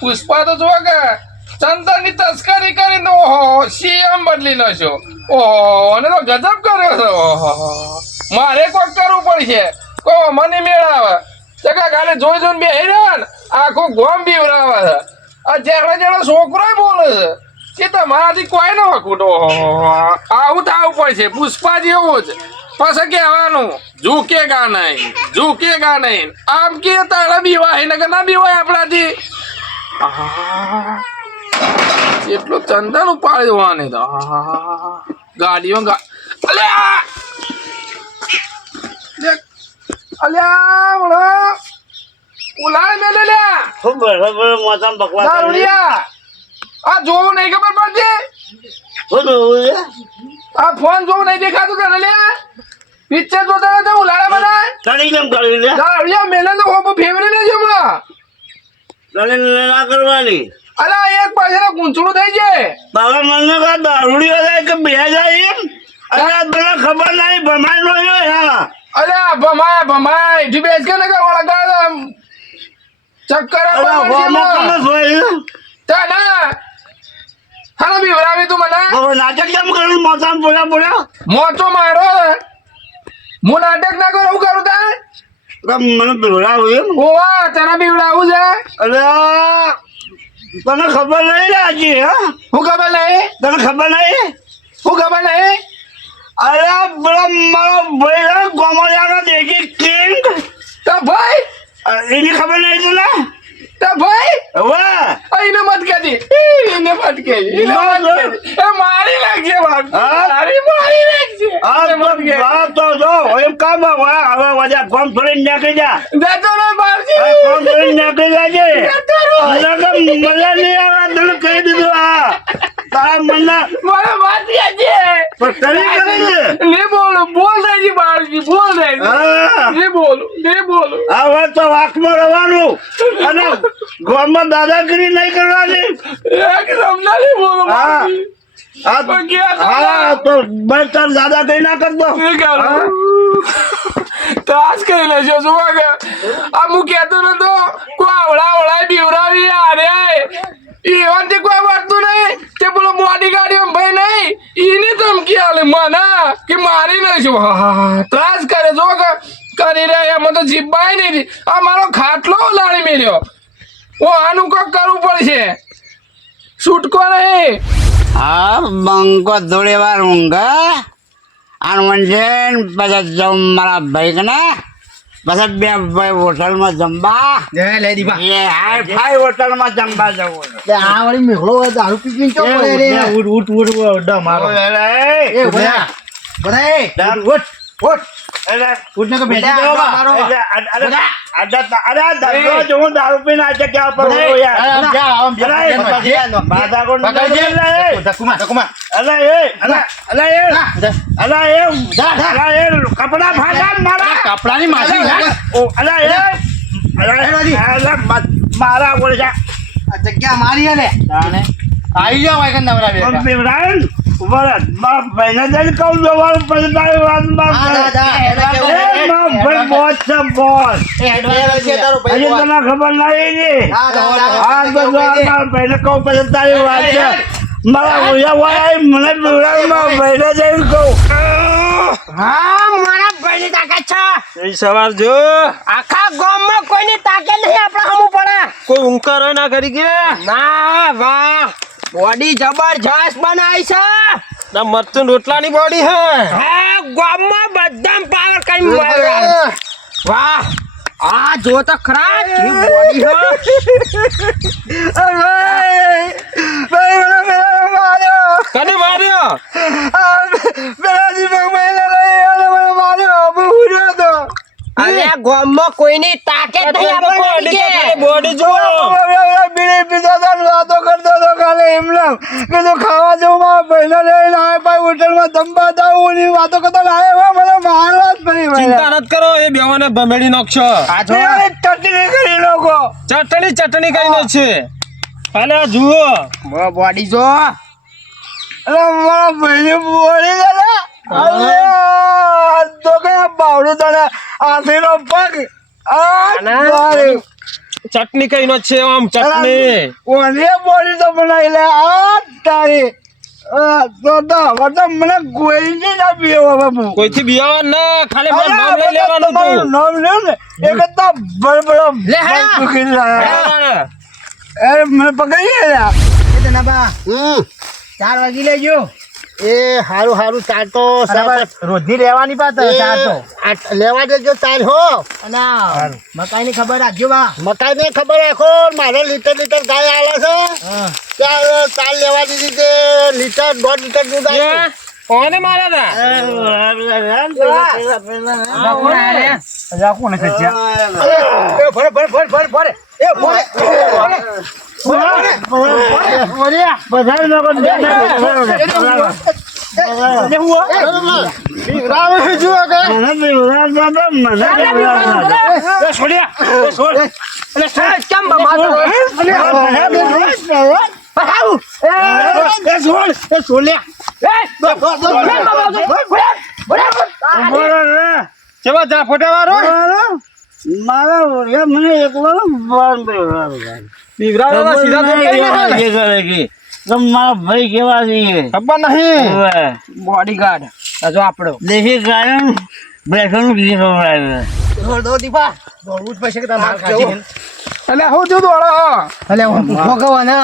પુષ્પા તો જો કે ચંદનની તસ્કરી કરીને, ઓહો, સીએમ બદલી નાખ્યો. ઓહો, અને તો ગજબ કર્યો છે. ઓહો મારે કોક કરવું પડશે. કો મને મેળાવે. ચકા ખાલી જોઈ જોઈને બેહી રહ્યા ને આખું ગોમ બીવરાવે છે. આ જેડો જેડો છોકરો બોલે છે. કે તમારાથી કોઈ ન વખૂટો. આવું તો આવું પડશે. પુષ્પા જેવું જ. પછી કહેવાનું ઝૂકેગા નહીં ઝૂકેગા નહીં આમ કે તારા બીવાય ને કે ના બીવાય આપણાથી એટલું ચંદન ઉપાડી દેવાની તો. ગાડીઓ ગા અલ્યા લે. અલ્યા વળો. ઉલાળ મેલે બકવાસ દારૂડિયા આ જોવું નહીં ખબર પડતી શું જોવું છે? આ ફોન જોવું નહીં દેખાતું તને લ્યા પિક્ચર જોતા હતા લાડા બધા તણી કેમ કરી લે દારૂડિયા મેલે તો હોપ ફેવરે નહીં છે હમણાં તણી ના કરવાની. અલા એક પાછળ ગુંચડું થઈ જાય બાબા મને કા દારૂડીઓ જાય કે બે જાય એમ? અરે તને ખબર નહીં ભમાઈ નો હા. અલ્યા ભમાય ભમાય જી બેસ કે નગર વાળા ચક્કર આવે હોમાં કોને તા ના. હાલો બીવરાવી તું મને. બાબા નાટક કેમ કરું? મોસામ બોલ્યા બોલ્યા? મોચો મારો. હું નાટક ના કરું કરું તા મને બોલાવું એમ. ઓવા તને બીવડાવું છે? અરે તને ખબર નહીં લાગી હા? હું ખબર નહીં? તને ખબર નહીં? હું ખબર નહીં? અરે પેલા મારો ભાઈ ગોમડિયાનો દેખી કિંગ તો ભાઈ એની ખબર નહીં તને? તો ભાઈ? હવે એને મત કહેતી. એને મત કહેતી. એને મત કહેતી. એ મારી નાખજે વાત? મારી મારી નાખજે આ મત. વાત તો જો એમ કામ હવે હવે વજા થોડી નાખી જા. જતો બહારથી. આ કોમ થોડી નાખી જાજે. જતો. મજા નહીં આવે તને કહી દીધું આ તારા મનના મને વાત યાદ છે. પણ કરી દે નહીં બોલું બોલ દેજી બહારથી બોલ હા. નહીં બોલું નહીં બોલું. વાત તો વાકમાં રહેવાનું અને ગામમાં દાદાગીરી નહીં કરવાની. એકદમ નહીં બોલું હા. દાદા? તો બસ તાર દાદાગીરી ના કરતો કરું. ત્રાસ કરી લેશો શું આ હું કહેતો નતો કોઈ આવડા આવડા બીવરાવી આરે ઈવન કોઈ નહીં. પેલો મોડી ગાડી ભાઈ નહીં? એની ધમકી આલે મને કે મારી નાખ્યો હા હા ત્રાસ કરે, જો કરી રહ્યા એમાં તો જીભાઈ નહીં આ મારો ખાટલો લાડી મેળ્યો ઓ, આનું કોક કરવું પડશે. છૂટકો નહીં. હા, બંકો થોડી વાર ઊંઘ આનું મંજન પછી જમ મારા ભાઈ કને પછી બે ભાઈ હોટલમાં જમવા લઈ દીપા એ હાઈ ફાઈ હોટલમાં જમવા જવું છે. આ વાળી મેઘલો દારૂ પી ચો પડે રે ઉઠ ઉઠ ઉઠ ઉઠ ડ મારો એ બધા બધા એ ઉઠ ઉઠ અરે, ઉઠ ને કે બેસી અરે, મારો અરે, બધા એ, અલા એ, બધા. જા, જા. કપડાં ફાટા મારા કપડાની માસી એ, અલા એ. અરે, મારા બોલે આ જગ્યા મારી હે ને? આવી જાઓ વાયકન નવરા બેટા ઊભા રહે. મારા ભાઈને જઈને કહું જવાનું જા, જા, એ, હેડવા દો, ભાઈ બોસ છે બોસ હજી તને ખબર નહીં ને? હા, જા, જા. આ જો આ મારા ભાઈને કહું પછી વાત છે. મારા ઓયા વાળા મને બેવરાન મારા મહિના જઈને કહું. હા મારા ભાઈની તાકાત છે એ સવાર જો આખા ગામમાં કોઈની તાકાત નહીં આપણે હમું પડે કોઈ ઊંકાર ના કરી ગયા ના વાહ બોડી જબરજસ્ત બનાવી છે ના મરચું રોટલાની બોડી હે હા ગામમાં બધામ પાવર કરી મૂક્યો. વાહ આ જો તો ખરા કેવી બોડી હે કને માર્યો અરે ગામમાં કોઈની તાકે નહીં આપણે કે બોડી જો બીડી વાતો કરતો હતો કાલે એમને કીધું ખાવા જવું મારા ભાઈને લઈને આવે ભાઈ હોટલમાં જમવા ની વાતો કરતો લાવે આવે મને મારવા જ પડી ચિંતા નત કરો એ બેવાને ભમેડી નાખશો. ચટણી કરી લોકો ચટણી ચટણી કરીને છે અને જુઓ. બોડી જો. અરે મારા ભાઈને બોડી ગયા અરે આ તો કયા બાવડું તને હાથીનો પગ આ આના? મારે. ચટણી કઈ નો છે આમ ચટણી? ઓને બોલી તો બનાવી લે આ તારી કોઈથી બિયાવા ના ખાલી મારું નામ લઈ લેવાનું તું. નામ લ્યો ને. એક તો બળબડો લે હા. એ મને પકડી એ બા ચાર વાગી લેજો એ હારું હારું ચાર તો રોજની રહેવાની પાત ચાર તો. લેવા દેજો તાર હો. અને આ મકાઈની ખબર રાખજો બા. મકાઈ ને ખબર રાખો મારે લીટર લીટર ગાય આલે છે. હા. તાર લેવા દીધી તે લીટર દોઢ લીટર દૂધ આવે. કોને મારા હતા રાખું ને એ ભરે ભરે ભરે ભરે ભરે એ ભરે કેવા જા ફોટા વાળો? મારા મને એકલો બંધ પીવરાવાના સીધા તો કઈ ના હાલે. મારા ભાઈ કેવા છે? ખબર નહીં. બોડીગાર્ડ હજુ આપણો. દેશી ગાયન બેસવાનું કીધી ખબર દોડ દોડ દીપા. દોડવું જ પડશે કે તારે માર ખાધી છે. એટલે હું થયું દોડો અલે હું ભૂખો કહું ને.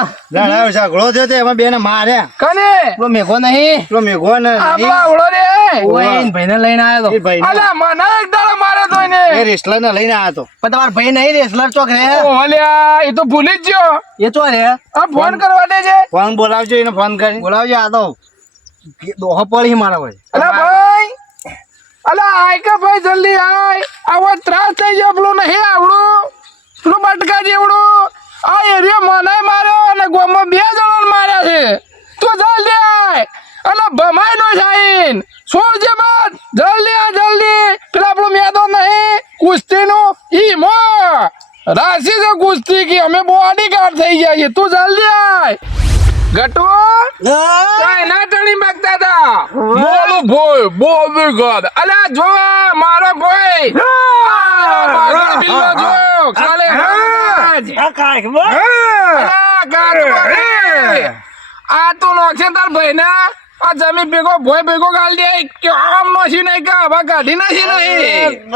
ઝઘડો થયો તો એમાં બેને માર્યા. કને? પેલો મેઘો નહીં. પેલો મેઘો ને આપડો આવડો રે ઓય ભાઈને લઈને આવ્યો તો. ભાઈ અલ્યા મને એક દાડો મારે તો એને. એ રેસલર ને લઈને આવ્યો પણ તમાર ભાઈ નહીં રેસલર ચોક રે. ઓહો લ્યા એ તો ભૂલી જ ગયો. એ તો રે. આ ફોન કરવા દે છે. ફોન બોલાવજો એને ફોન કરી બોલાવજો આ તો. દોહ પડી મારા વડે અલે ભાઈ. અલે આય કે ભાઈ જલ્દી આય. આવો ત્રાસ થઈ ગયો પેલું નહીં આવડું. પેલું બટકા જેવડું? આ એરિયો મને માર્યો અને ગોમાં બે જણા માર્યા છે. તું જલ્દી આય. અને ભમાય નો સાઈન. છોડ જે બાદ. જલ્દી આ, જલ્દી. પેલા આપણું મેદો નહીં. કુસ્તીનું ઈ મો રાશી છે કુસ્તી કે. અમે બોડી ગાર્ડ થઈ ગયા છીએ. તું જલ્દી આય. ગટવો. ટણી માગતા હતા. બોલું ભોય બોબી ગોડ અલ્યા જો મારો ભોય. જો ભરે. આ તો નોખે તાર ભાઈ ના આ જમી ભેગો ભોય ભેગો ગાલ દે. કે આમ નોશી નહીં કે હવે કાઢી નાખી નહીં?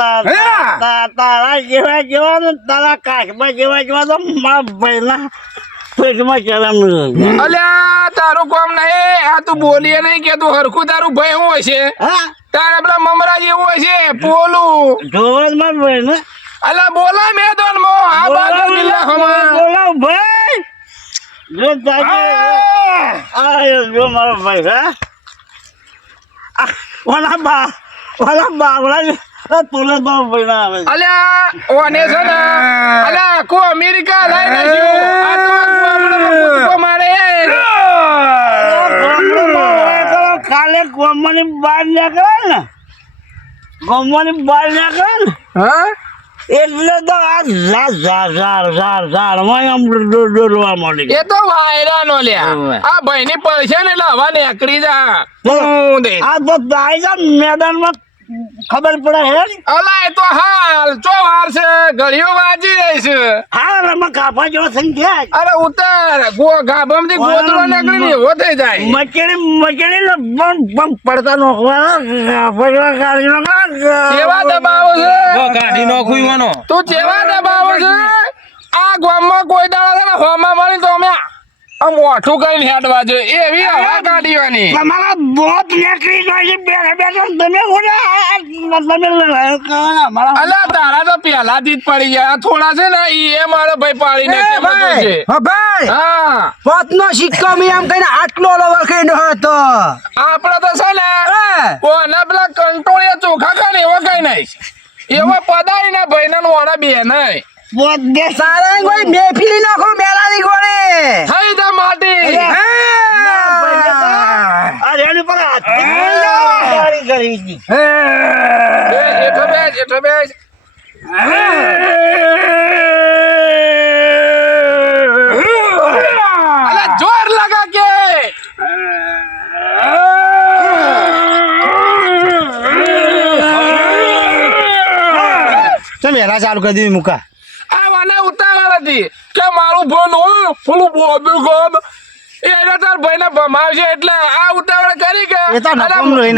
તારા જેવા જેવા ને તારા કાશમાં જેવા જેવા તો મારા ભાઈના પેટમાં ચલમ અલ્યા તારું કોમ નહીં આ તું બોલીએ નહીં કે તું હરખું તારું ભય શું હશે? તારે પેલા મમરા જેવું હશે પોલું જોવા મારા ને? અલા બોલા મેદાન મો આ બાજુ બિલ્લા હમા બોલા ભાઈ જો તાજે આ! જો મારો ભાઈ હા? ઓલા બા ઓલા બા આવે અલ્યા ઓને છે ને અલ્યા આખું અમેરિકા લઈ નાખ્યું. આ તો મારે ગોમની બહાર નીકળે ને? ગોમની બહાર નીકળે ને? હા? એટલે તો આ ઝાડ ઝાડ ઝાડ ઝાડમાં આમ દોડવા માંડી. એ તો વાયરા નો લ્યા. આ ભાઈ ની પડશે ને એટલે હવા નીકળી જા. હું દે. આ તો દાયજા મેદાનમાં ખબર પડે હે અલા એ તો હાલ ચો વાર છે ઘડીઓ વાજી રહી છે. હાલ રમા કાપા જેવો સંખ્યા અરે ઉતાર ગો ગાભમથી ગોતરો નીકળી ને એવો થઈ જાય. મચેડી મચેડી ને બમ બમ પડતા નોખવા પડવા કાઢી કેવા દબાવો છે? કાઢી નો ઈવાનો. તું જેવા દબાવો છે? આ ગામમાં કોઈ દાડા છે ને હોમાં મળી તો અમે આમ ઓઠું કઈ હેડવા જોઈએ. એવી હવા કાઢીવાની તમારા બોત નીકળી જાય છે બેઠા બેઠા. તમે ઓલા તમે અલા તારા તો પહેલાથી જ પડી ગયા. થોડા છે ને એ મારે ભાઈ પાડીને ને કેમ ભાઈ હા પોત નો સિક્કો મે આમ કઈને આટલો લવર નો હતો. આપડે તો છે ને હે? ઓના પેલા કંટોળિયા ચોખા ખાને એવો કઈ નહીં. એવો પદાય ને ભાઈ ના ઓણા બે નહીં. બોત બે સારા ભાઈ મેફિલી નાખો મેલાની ગોળે. થઈ જા માટી. અરે એની પર હાથ કરી હતી. એ, એઠો બેસ એઠો બેસ. જોર લગા કે. તમે વહેલા ચાલુ કરી દીધી મુકા. હતી કે મારું ફોન હોય પેલું બોબી ગોમ એને તાર ભાઈને ભમાવશે એટલે આ ઉતાવળ કરી કે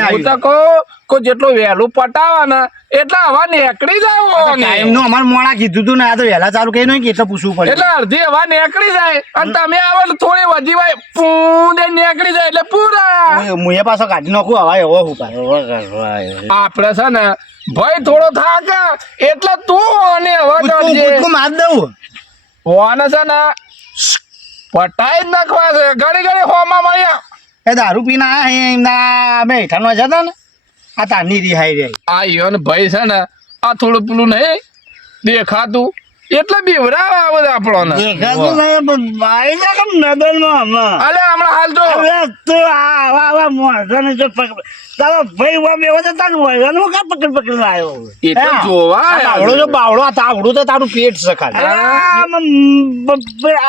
હું. તો કહું કે જેટલું વહેલું પટાવે ને એટલે હવા નીકળી જાય ટાઈમનું અમારે મોડા કીધું તું ને આ તો વહેલા ચાલુ કરી નહીં એટલે પૂછવું પડે એટલે અડધી હવા નીકળી જાય. અને તમે આવો થોડી વધી ભાઈ પૂંદે નીકળી જાય એટલે પૂરા. હું એ પાછો કાઢી નાખું હવા એવો હું આપણે છે ને ભાઈ થોડો થાક એટલે તું અને હવા કરજે માર દઉં? ઓને છે ને પટાઈ જ નાખવા છે. ઘડી ઘડી હોમાં મળ્યા. એ દારૂ પીને આયા એમના અમે હેઠાનો જતા ને. આ તારની રિહાઈ રહી. આ ઈવન ભાઈ છે ને આ થોડું પેલું નહીં દેખાતું. એટલે બીવરાવે આ બધા આપણોને. દેખાતું નહીં પણ ભાઈ જા કેમ મેદાનમાં હમણાં. અલે હમણાં હાલ તો તું આવા આવા મોઢાને જો તારો ભાઈ વા બેવો તો તારું વળવાનું કા પકડ પકડ આવ્યો એ તો જોવા આ જો બાવળો આ તાવડું તો તારું પેટ ખાલી.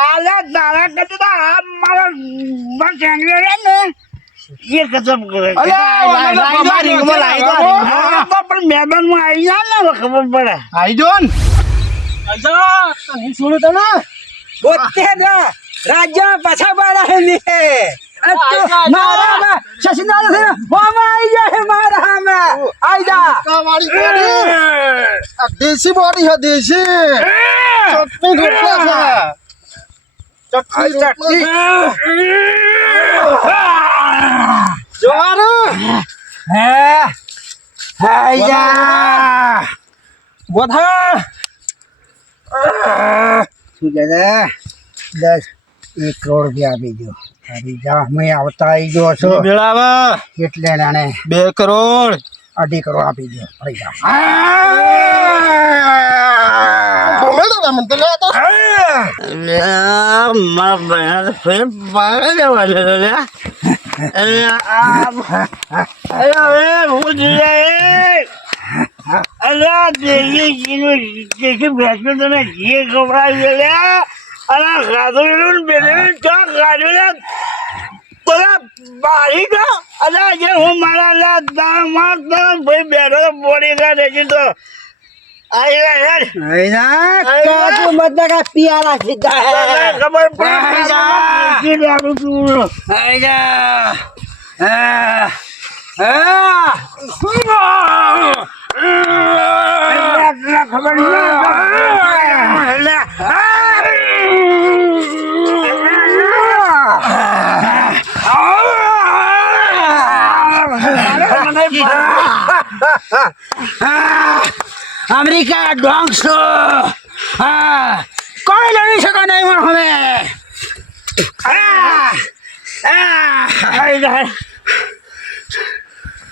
આલા તારા કદી તો આ મારા બા કેંગરે રે ને. એ કસમ કરે. મેદાનમાં આવી જા ને ખબર પડે. આવી જો ને. બોતે ના. રાજ્ય પાછા પાડા હે ને મારા માં શશીનાલ છે હોમાં આવી ગયા હે મારા માં આઈ જા. દેશી બોડી છે દેશી. ચટણી રોટલા છે. ચટણી જોવાનું હે? આઈ જા. બોથા શું કે છે? દસ એક કરોડ રૂપિયા આપી દો આપી જા હું આવતા આવી ગયો છો મેળાવા. એટલે એને બે કરોડ. અઢી કરોડ આપી દો પૈસા જા મારા બહેન ફેર પાડે જવા છે લે અરે અરે હું જીએ અરે દેવી જીનું દેખી બેઠો તને ઘી ખવડાવી લે અરે ગાધું બેને ચો ગાધું પેલા બારી ગયો અરે આજે હું મારા લે દાણ મારતો ભાઈ બેઠો તો બોડી કાઢે છે. તો જા ખબર પડે દારૂ પીવું આઈ જા હા હા ખબર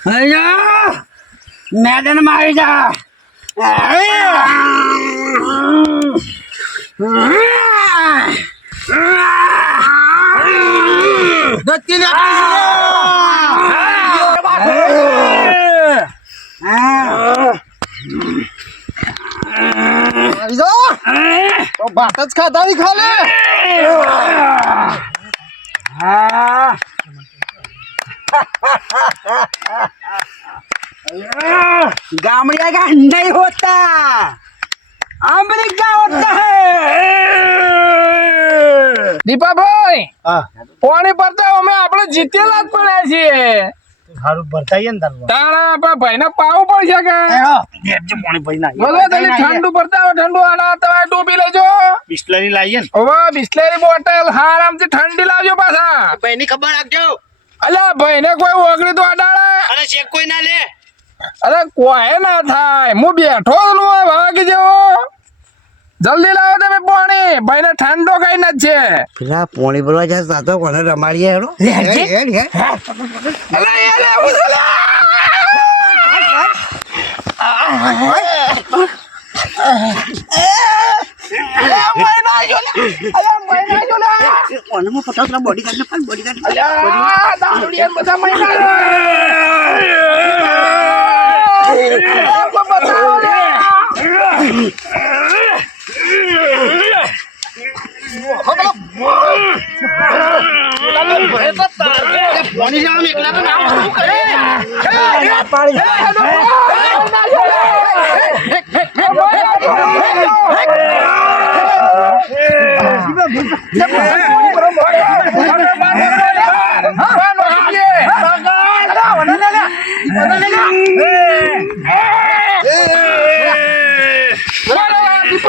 અમેરિકા મેદાનમાં આવી જા. ભાત જ ખાતા ખાલે. હા. गामड़िया का नहीं होता अमेरिका होता है દીપાભાઈ હા પાણી પડતા અમે આપણે જીતેલા જ પડ્યા છીએ સારું ભરતાઈએ ને તારું તાણા આપણા ભાઈને પાવું પડશે કે જે પાણી ભરી બોલો તને ઠંડુ પડતા હોય ઠંડુ આના તમે ડૂબી લેજો બિસ્લરી લાવીએ ને હવે બિસ્લેરી બોટલ આરામથી ઠંડી લાવજો પાછા ભાઈની ખબર રાખજો અલ્યા ભાઈને કોઈ ઓગળી તો અડાડે અને ચેક કોઈ ના લે અરે કોઈ ના થાય. હું બેઠો જ નું ભાગી જેવો. જલ્દી લાવો તમે પાણી. ભાઈને ઠંડો કઈ ન છે. પેલા પોણી ભરવા જાય સાતો કોને રમાડીએ હેડો. લા. અલા, Hey!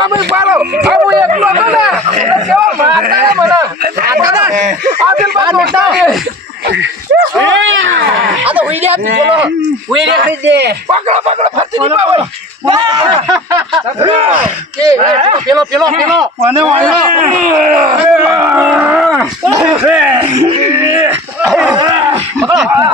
તમે પાડો. હું એકલો હતો ને કેવા મારતા મને. આદિલ બાદ ઉઠતા આ તો ઉઈ રહ્યા બોલો ઉઈ રહ્યા દે. પકડો પકડો ફરતી ની પાવર પેલો પેલો પેલો. મને વાળો પકડો